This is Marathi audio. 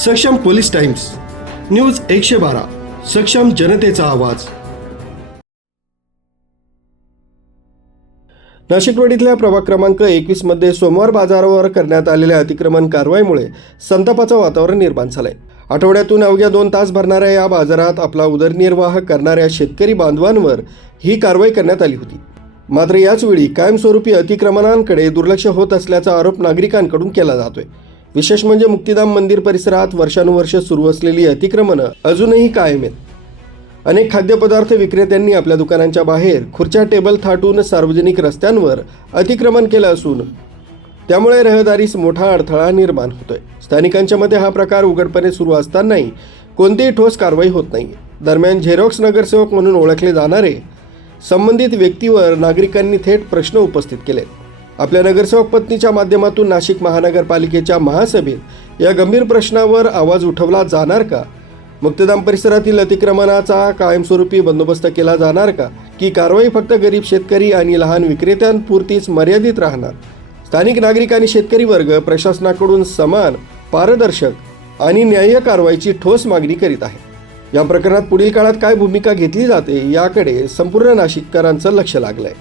सक्षम पोलीस टाइम्स, न्यूज 112, सक्षम जनतेचा आवाज. नाशिकवाडीतल्या प्रभाग क्रमांक 21 मध्ये सोमवार बाजारावर करण्यात आलेल्या अतिक्रमण कारवाईमुळे संतापाचं वातावरण निर्माण झालंय. आठवड्यातून अवघ्या 2 तास भरणाऱ्या या बाजारात आपला उदरनिर्वाह करणाऱ्या शेतकरी बांधवांवर ही कारवाई करण्यात आली होती. मात्र याचवेळी कायमस्वरूपी अतिक्रमणांकडे दुर्लक्ष होत असल्याचा आरोप नागरिकांकडून केला जातोय. विशेष म्हणजे मुक्तिधाम मंदिर परिसरात वर्षानुवर्ष सुरू असलेली अतिक्रमणं अजूनही कायम आहेत. अनेक खाद्यपदार्थ विक्रेत्यांनी आपल्या दुकानांच्या बाहेर खुर्च्या टेबल थाटून सार्वजनिक रस्त्यांवर अतिक्रमण केलं असून त्यामुळे रहदारीस मोठा अडथळा निर्माण होतोय. स्थानिकांच्या मते हा प्रकार उघडपणे सुरू असतानाही कोणतीही ठोस कारवाई होत नाही. दरम्यान झेरॉक्स नगरसेवक म्हणून ओळखले जाणारे संबंधित व्यक्तीवर नागरिकांनी थेट प्रश्न उपस्थित केले. आपल्या नगरसेवक पत्नीच्या माध्यमातून नाशिक महानगरपालिकेच्या महासभेत या गंभीर प्रश्नावर आवाज उठवला जाणार का? मुक्तिधाम परिसरातील अतिक्रमणाचा कायमस्वरूपी बंदोबस्त केला जाणार का, की कारवाई फक्त गरीब शेतकरी आणि लहान विक्रेत्यांपुरतीच मर्यादित राहणार? स्थानिक नागरिक आणि शेतकरी वर्ग प्रशासनाकडून समान, पारदर्शक आणि न्याय्य कारवाईची ठोस मागणी करीत आहे. या प्रकरणात पुढील काळात काय भूमिका घेतली जाते याकडे संपूर्ण नाशिककरांचं लक्ष लागलंय.